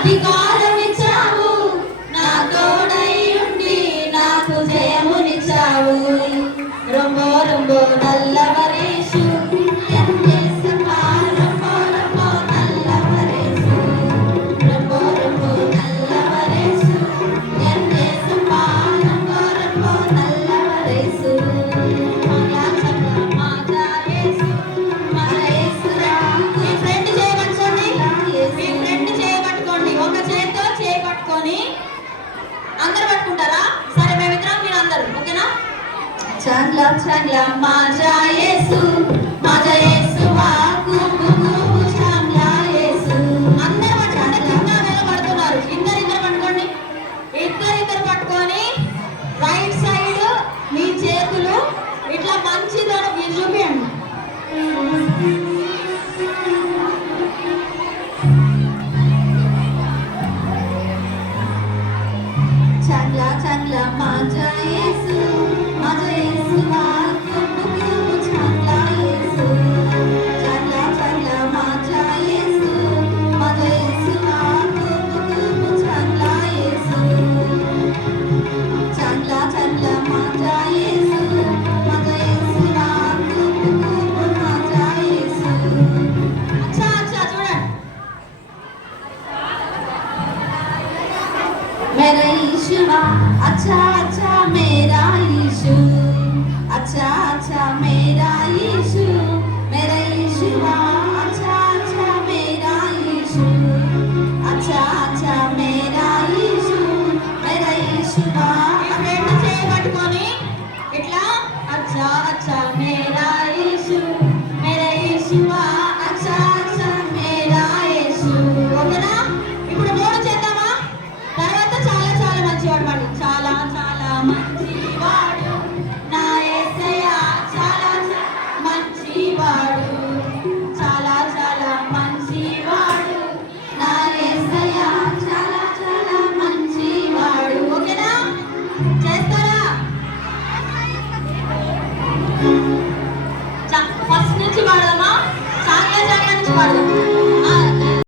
అధికారం ఇచ్చావు, నా తోడై ఉండి నాకు జయమునిచ్చావు. రొంబో రొంబో నల్లవరేషు అందరు పట్టుకుంటారా? సరే మేమిద్దరం మీరు అందరు ఓకేనా? చంద్ల చంద్ల మాజా యేసు మాజా యేసు వాకు కుకు చంద్ల యేసు. అందరు పట్టుకుంటే కింద నిలబడుతున్నారు. ఇద్దరు పట్టుకోండి. ఇద్దరు పట్టుకొని రైట్ సైడ్ మీ చేతులు ఇట్లా మంచిగా చూపించండి. చంద్ల చంద్ల మాజా యేసు మాజా యేసు వాకు కుకు చంద్ల యేసు. చంద్ల చంద్ల మాజా యేసు మాజా యేసు వాకు కుకు చంద్ల యేసు. చంద్ల చంద్ల మాజా యేసు మాజా యేసు వాకు కుకు మాజా యేసు. అచ్చా చూడండి. मेरा यीशुआ अच्छा अच्छा मेरा यीशु, अच्छा अच्छा मेरा यीशु, मेरा यीशुआ अच्छा अच्छा मेरा यीशु, अच्छा अच्छा मेरा यीशु, मेरा यीशुआ. రెండు చేయబట్టుకొని ఇట్లా अच्छा अच्छा मेरा यीशु, मेरा यीशुआ अच्छा अच्छा मेरा यीशु. ఓకేనా? ఇప్పుడు మూడు చేద్దామా? తర్వాత చాలా చాలా మంచివాడు వాడు. చాలా చాలా మంచివాడు నా యేసయ్య, చాలా మంచివాడు, చాలా చాలా మంచివాడు నా యేసయ్య, చాలా చాలా మంచివాడు. ఓకేనా? చేస్తారా? ఫస్ట్ నుంచి పాడదామా? చాలా చాలా నుంచి పాడదాం.